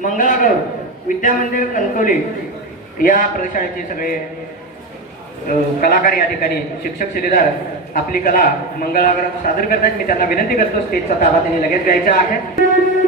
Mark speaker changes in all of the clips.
Speaker 1: मंगळागौर विद्यामंदिर कणकवली या प्रशाळेचे सगळे कलाकार या ठिकाणी शिक्षक शिलेदार आपली कला मंगळागौरात सादर करतात मी त्यांना विनंती करतो स्टेजचा ताबा त्यांनी लगेच घ्यायचा आहे.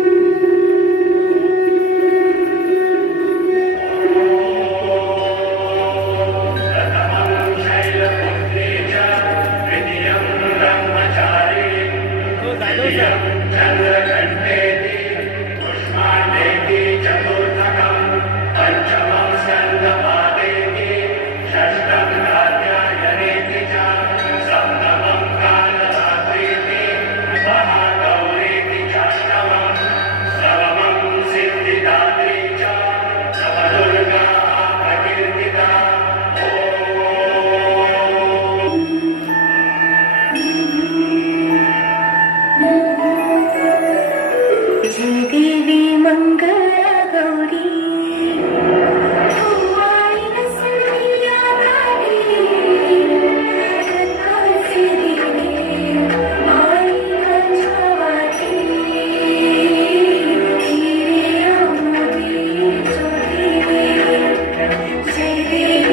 Speaker 2: Baby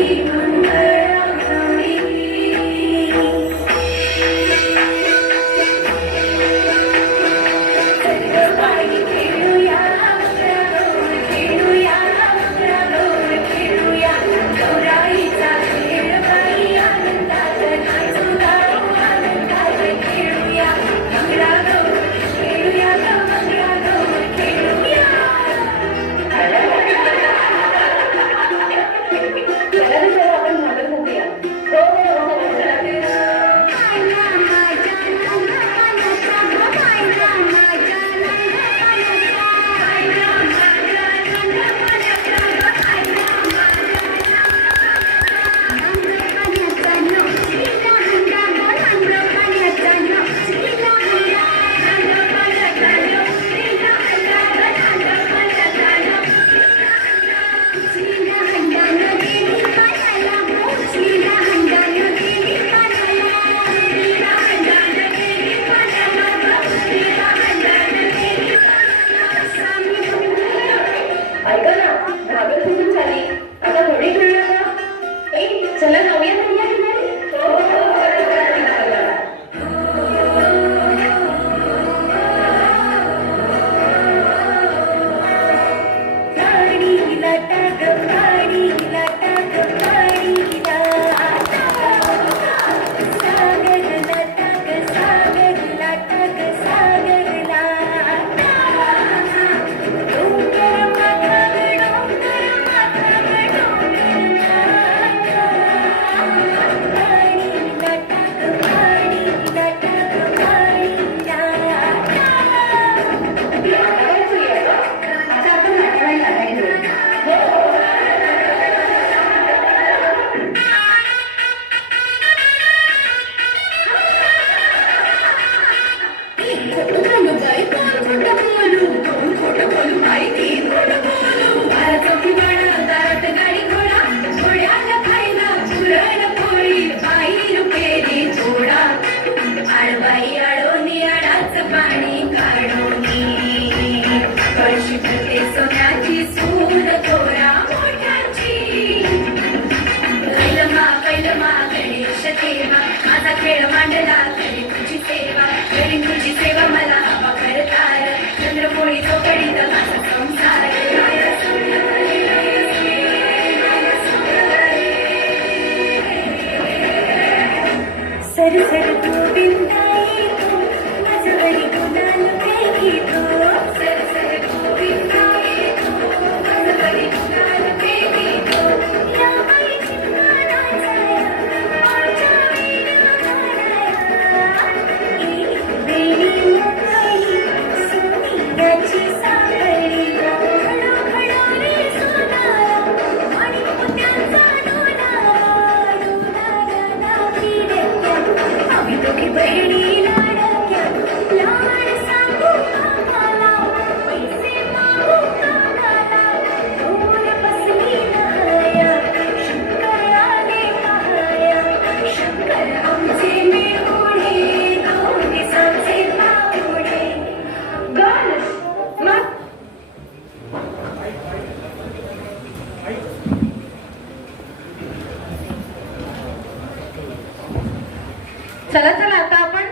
Speaker 2: चला चला आता आपण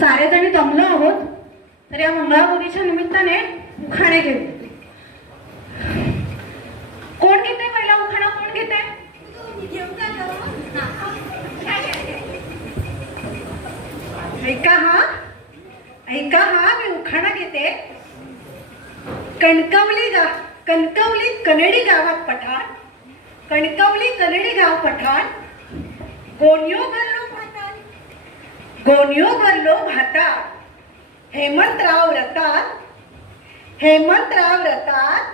Speaker 2: सारेजणी दमलो आहोत तर या मंगळागौरीच्या निमित्ताने उखाणे घेऊ. कोण घेते पहिला उखाणा? कोण घेते? ऐका हा ऐका हा मी उखाणा घेते. कणकवली गा कणकवली कनेडी गावात पठाण. कणकवली कनेडी गाव पठाण. गोनियो गल्लो भातात गोनियो गल्लो भातात. हेमंतराव रतात. हेमंतराव रतात.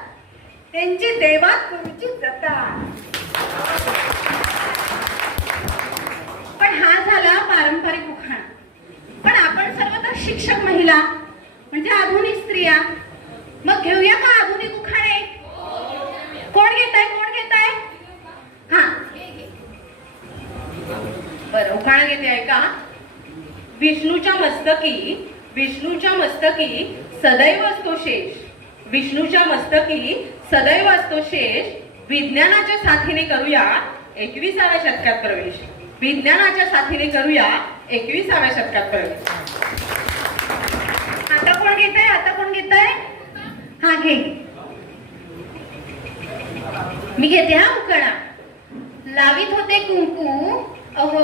Speaker 2: त्यांची देवात गुरुची जतात? पण हा झाला पारंपरिक उखाणा. पण आपण सर्व तर शिक्षक महिला म्हणजे आधुनिक स्त्रिया मग घेऊया का आधुनिक उखाणे कोण घेत आहे कोण घेत आहे हा येते ऐका विष्णूच्या मस्तकी विष्णूच्या मस्तकी सदैव असतो शेष. विष्णूच्या मस्तकी सदैव असतो शेष. विज्ञानाच्या साथीने करूया एकविसाव्या शतकात प्रवेश. विज्ञानाच्या साथीने करूया एकविसाव्या शतकात प्रवेश. आता कोण घेत आहे आता कोण घेत आहे हा घे. मी घेते हा उकडा लावित होते कुंकू. अहो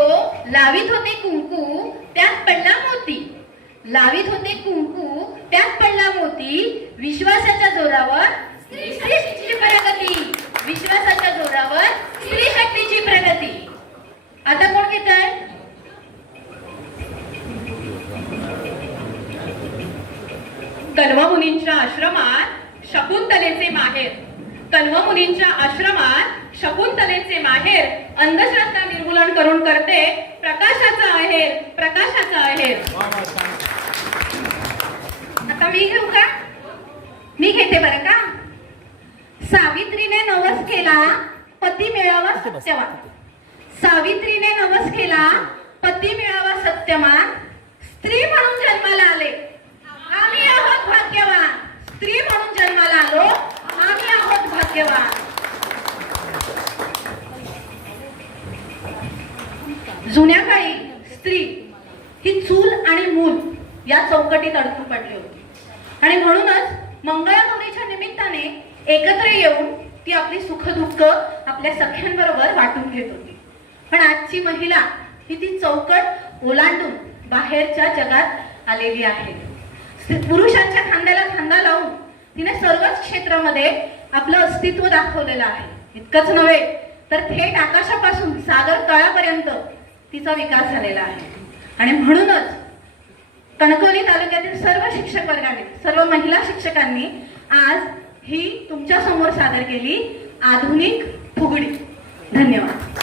Speaker 2: लावित होते कुंकू त्यात पडला मोती लावित होते कुंकू त्यात पडला मोती विश्वासाच्या जोरावर विश्वासाच्या जोरावर
Speaker 3: माहेर अंधश्रद्धा निर्मूलन करून करते. प्रकाशाचा आहेर प्रकाशाचा आहेर
Speaker 2: आता मी घेऊ का? मी घेते बरं का? सावित्रीने नवस केला पती मिळावा सत्यवान. सावित्रीने नवस केला पती मिळावा सत्यवान. स्त्री म्हणून जन्माला आले. आम्ही आहोत भाग्यवान. स्त्री म्हणून जन्माला आलो. आम्ही आहोत भाग्यवान. जुन्या काळी स्त्री ही चूल आणि मूल या चौकटीत अडकून पडली होती. आणि म्हणूनच मंगळागौरीच्या निमित्ताने एकत्र येऊन ती आपली सुखदुःख आपल्या सख्यांबरोबर वाटून घेत होती. पण आजची महिला ही ती चौकट ओलांडून बाहेरच्या जगात आलेली आहे. पुरुषांच्या खांद्याला खांदा लावून तिने सर्वच क्षेत्रामध्ये आपलं अस्तित्व दाखवलेलं आहे. इतकंच नव्हे तर थेट आकाशापासून सागर तळापर्यंत तिचा विकास झालेला आहे. आणि म्हणूनच कणकवली तालुक्यातील सर्व शिक्षक वर्गाने सर्व महिला शिक्षकांनी आज ही तुमच्यासमोर सादर केली आधुनिक फुगडी. धन्यवाद.